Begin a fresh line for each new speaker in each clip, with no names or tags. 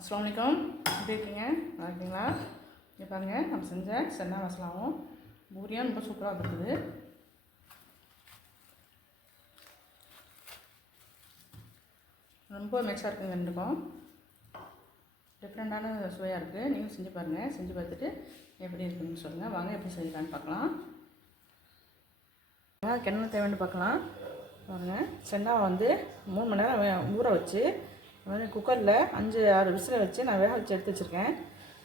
அஸ்லாம் வலைக்கம் எப்படி இருக்கீங்க? நல்லா இருக்கீங்களா? இங்கே பாருங்கள் நம்ம செஞ்ச சென்னா மசாலாவும். பூரியும் ரொம்ப சூப்பராக வந்துருக்குது. ரொம்ப மேட்சாக இருக்குங்க ரெண்டுக்கும் டிஃப்ரெண்ட்டான சுவையாக இருக்குது நீங்கள் செஞ்சு பாருங்கள் செஞ்சு பார்த்துட்டு எப்படி இருக்குன்னு சொல்லுங்கள் வாங்க எப்படி செய்யலான்னு பார்க்கலாம். அதுக்கு என்ன தேவைன்னு பார்க்கலாம். பாருங்கள் சென்னாவை வந்து மூணு மணி நேரம் ஊற வச்சு மாதிரி குக்கரில் அஞ்சு ஆறு விசில் வச்சு நான் வேக வச்சு எடுத்து வச்சுருக்கேன்.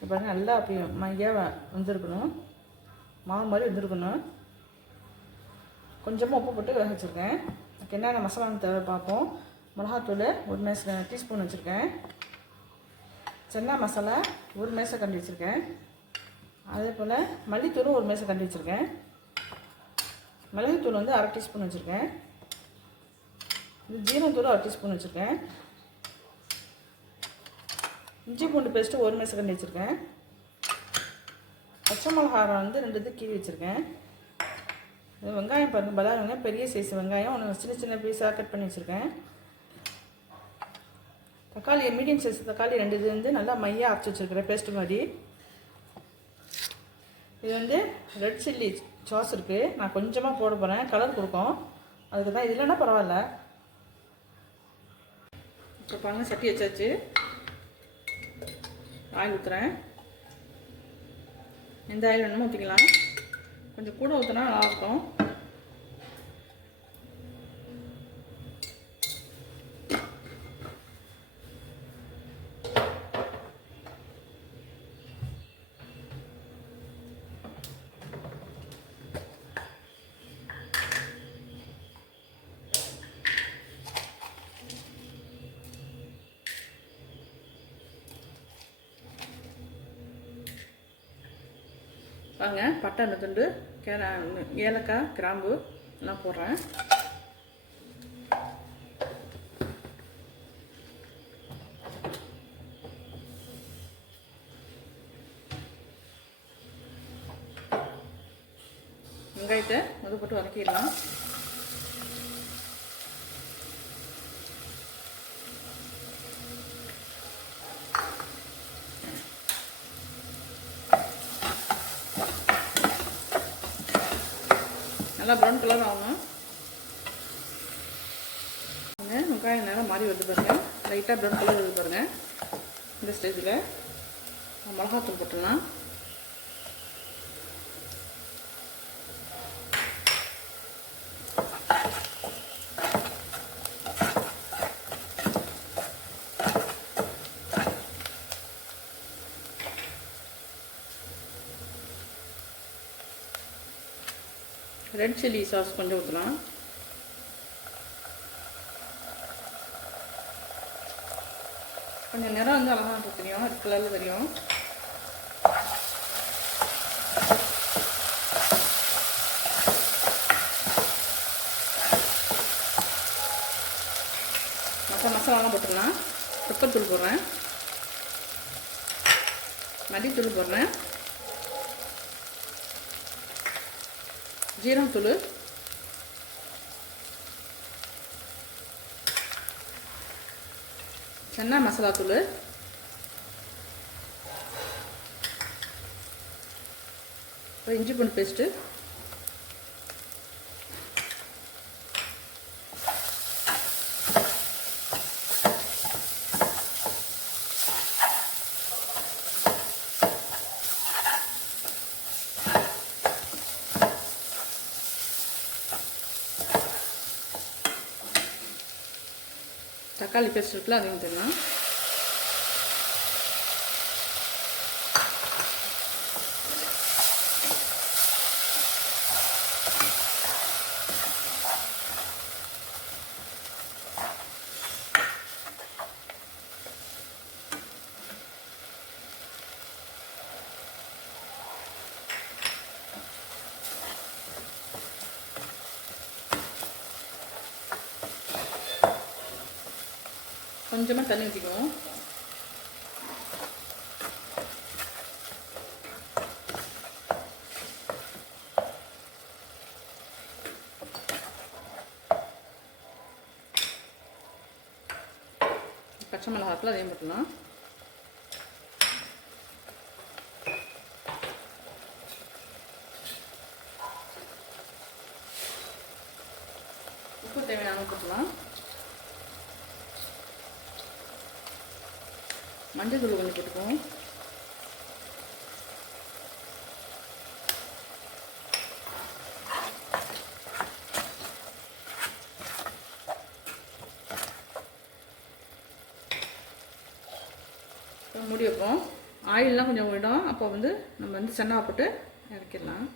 இப்போ நல்லா அப்படி மையாக வந்திருக்கணும். மாவு மாதிரி வந்திருக்கணும். கொஞ்சமாக உப்பு போட்டு வேக வச்சுருக்கேன். எனக்கு என்னென்ன மசாலான்னு தேவை பார்ப்போம். மிளகாத்தூள் ஒரு மேச டீஸ்பூன் வச்சுருக்கேன். சென்னா மசாலா ஒரு மேசை கண்டி வச்சுருக்கேன். அதே போல் மல்லித்தூளும் ஒரு மேசை கண்டி வச்சுருக்கேன். மிளகுத்தூள் வந்து அரை டீஸ்பூன் வச்சுருக்கேன். இது ஜீரகத்தூள் அரை டீஸ்பூன் வச்சுருக்கேன். இஞ்சி பூண்டு பேஸ்ட்டு ஒரு மேசக்கண்டி வச்சுருக்கேன். பச்சை மிளகாரம் வந்து ரெண்டு இது கீறி வச்சுருக்கேன். இது வெங்காயம் பாருங்கள் பலா வெங்காயம் பெரிய சைஸ் வெங்காயம். ஒன்று சின்ன சின்ன பீஸாக கட் பண்ணி வச்சுருக்கேன். தக்காளி மீடியம் சைஸ் தக்காளி ரெண்டு இது வந்து நல்லா மையாக அரைச்சி வச்சுருக்கிறேன் பேஸ்ட் மாதிரி. இது வந்து ரெட் சில்லி சாஸ் இருக்குது நான் கொஞ்சமாக போட போகிறேன் கலர் கொடுக்கும். அதுக்கு தான் இது இல்லைன்னா பரவாயில்ல. இப்போ பாருங்கள் சட்டி வச்சாச்சு. ஆயில் ஊற்றுறேன் எந்த ஆயில் வேணுமோ ஊற்றிக்கலாம் கொஞ்சம் கூட ஊற்றினா நல்லாயிருக்கும் பாருங்க. பட்டை துண்டு கேர ஏலக்காய் கிராம்பு எல்லாம் போடுறேன். நல்லா ப்ரௌன் கலர் ஆகணும் வெங்காயம் நேரம் மாறி வருது பாருங்க. லைட்டாக ப்ரௌன் கலர் வருது பாருங்க. இந்த ஸ்டேஜில் மிளகாத்தூள் போட்டுடலாம். ரெட் சில்லி சாஸ் கொஞ்சம் ஊற்றலாம் கொஞ்சம் நிறம் வந்து அழகாக தெரியும். ரெட் கலரில் தெரியும். மற்ற மசாலாலாம் போட்டுடலாம். பெப்பர் தூள் போடுறேன். மல்லித்தூள் போடுறேன். ஜீரகத்தூள் சென்னா மசாலா தூள் அப்புறம் இஞ்சி பூண்டு பேஸ்ட்டு தக்காளி பேஸ்ட் இருக்குல்ல அதையும் தரலாம். கொஞ்சமாக தண்ணி ஊற்றிக்குவோம் பச்சை மிளகாத்தில் அதையும் போட்டுலாம் மஞ்சள் தூள் கொஞ்சம் போட்டுக்குவோம். மூடி வைப்போம். ஆயிலெலாம் கொஞ்சம் விடும் அப்போ வந்து நம்ம வந்து சென்னா போட்டு இறக்கிடலாம்.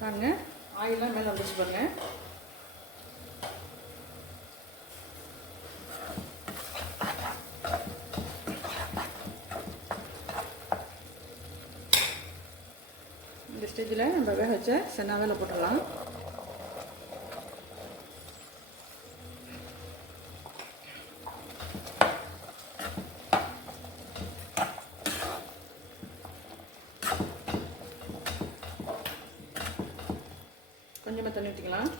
பாருங்க. ஆயிலாம் மேலே வந்துச்சு பாருங்க. இந்த ஸ்டேஜில் நம்ம வேக வச்ச சென்னாவில் போட்டுடலாம் கொஞ்சமாக தண்ணி ஊற்றிக்கலாம்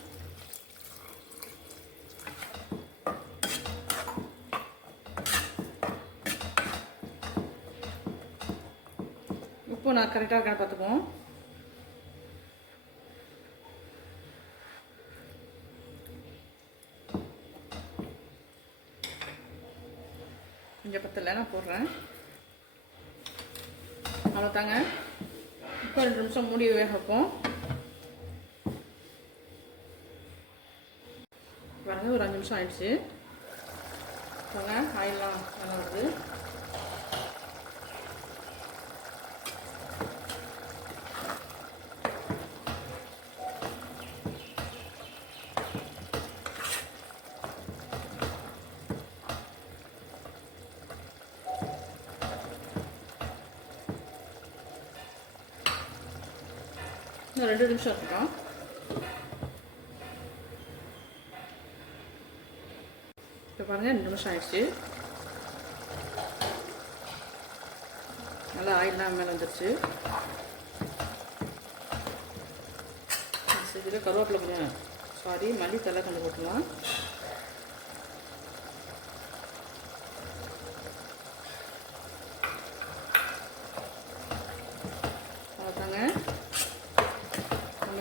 உப்பு நான் கரெக்டாக இருக்கான்னு பார்த்துக்குவோம். கொஞ்சம் பத்தலை நான் போடுறேன். அவ்வளோ தாங்க இப்போ ரெண்டு நிமிஷம் மூடி வேக வைப்போம். ஒரு அஞ்சு நிமிஷம் ஆயிடுச்சு. பாருங்க ஆயிலாம் நல்லா வருது. இன்னும் ரெண்டு நிமிஷம் இருக்கட்டும் இப்போ பாருங்கள் ரெண்டு நிமிஷம் ஆயிடுச்சு நல்லா ஆயிலாம் மேலே வந்துருச்சு இதில் கருவேப்பிலை கொஞ்சம் சாரி மல்லித்தலை கொஞ்சம் போட்டுக்கலாம்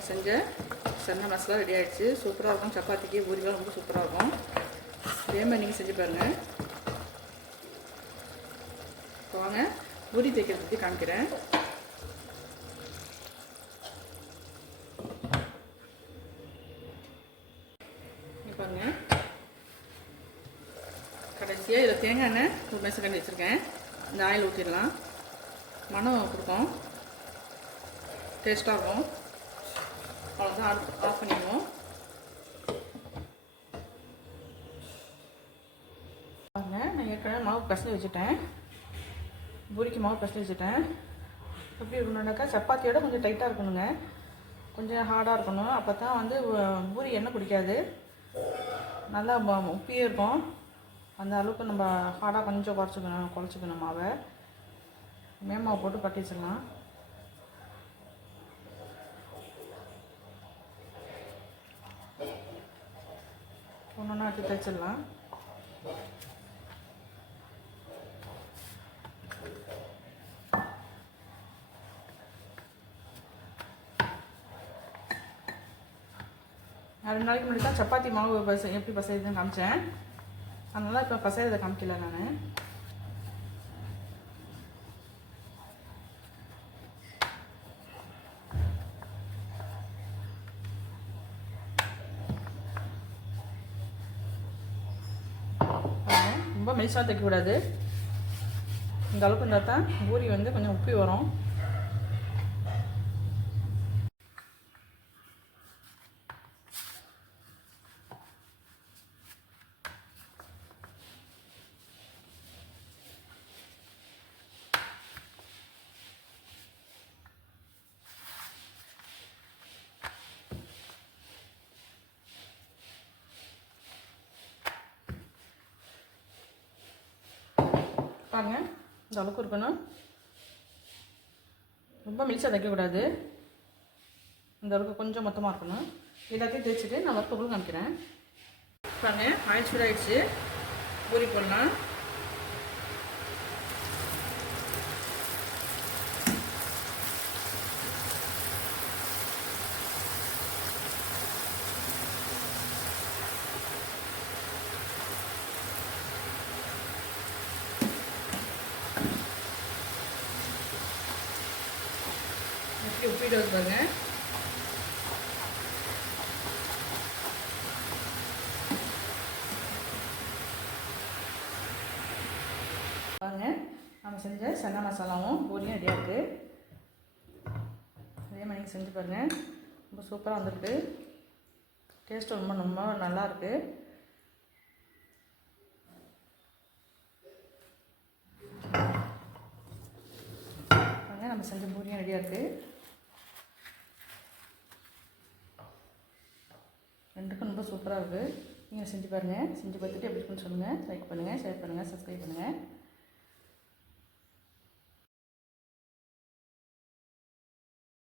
நம்ம செஞ்ச சென்னை மசாலா ரெடி ஆகிடுச்சு சூப்பராக இருக்கும். சப்பாத்திக்கு பூரிலாம் ரொம்ப சூப்பராக இருக்கும். இதே மாதிரி நீங்கள் செஞ்சு பாருங்கள் இப்போ வாங்க. பூரி தேய்க்கிறத பற்றி காமிக்கிறேன். பாருங்க. கடைசியாக இதில் தேங்காய் எண்ணெய் ஒரு மெசக்கண்ணி வச்சுருக்கேன். இந்த ஆயில் ஊற்றிடலாம் மனம் கொடுக்கும் டேஸ்ட்டாக இருக்கும். அவ்வளோதான் ஆஃப் பண்ணிடுவோம் பாருங்க நான் ஏற்கனவே மாவு பசங்க வச்சுட்டேன் பூரிக்கு மாவு பசங்க வச்சுட்டேன் எப்படி இருக்கணும்னாக்கா சப்பாத்தியோட கொஞ்சம் டைட்டாக இருக்கணுங்க. கொஞ்சம் ஹார்டாக இருக்கணும். அப்போ தான் வந்து பூரி எண்ணெய் குடிக்காது நல்லா உப்பியே இருக்கும். அந்த அளவுக்கு நம்ம ஹார்டாக கொஞ்சம் குறைச்சிக்கணும் குறைச்சிக்கணும் மாவை. மேமாவை போட்டு பட்டி வச்சிடலாம். ஒன்று ஒன்றா எடுத்து தைச்சிடலாம் ரெண்டு நாளைக்கு முன்னாடி தான் சப்பாத்தி மாவு பச எப்படி பசையுதுன்னு காமிச்சேன். அதனால இப்போ பசையதை காமிக்கல நான். ரொம்ப மெலிசாக தைக்கக்கூடாது இந்த அளவுக்கு இருந்தால் தான் பூரி வந்து கொஞ்சம் உப்பி வரும். பாருங்க இந்த அளவுக்கு இருக்கணும். ரொம்ப மெலிசாக தைக்கக்கூடாது இந்த அளவுக்கு கொஞ்சம் மொத்தமாக இருக்கணும். எல்லாத்தையும் தேய்ச்சிட்டு நான் வறுத்த காமிக்கிறேன். பாருங்க ஆயிடுச்சு ஆயிடுச்சு பூரி போடலாம். ஸ்பீடு வந்து பாருங்க. பாருங்க நம்ம செஞ்ச சன்னா மசாலாவும் பூரியும் ரெடியாக இருக்குது அதே மாதிரி நீங்கள் செஞ்சு பாருங்கள் ரொம்ப சூப்பராக வந்திருக்கு. டேஸ்ட் ரொம்ப ரொம்ப நல்லாயிருக்கு நம்ம செஞ்ச பூரியும் ரெடியாக இருக்குது ரெண்டுக்கும் ரொம்ப சூப்பராக இருக்குது நீங்கள் செஞ்சு பாருங்கள் செஞ்சு பார்த்துட்டு எப்படி இருக்குன்னு சொல்லுங்கள் லைக் பண்ணுங்கள் ஷேர் பண்ணுங்கள் சப்ஸ்கிரைப் பண்ணுங்கள்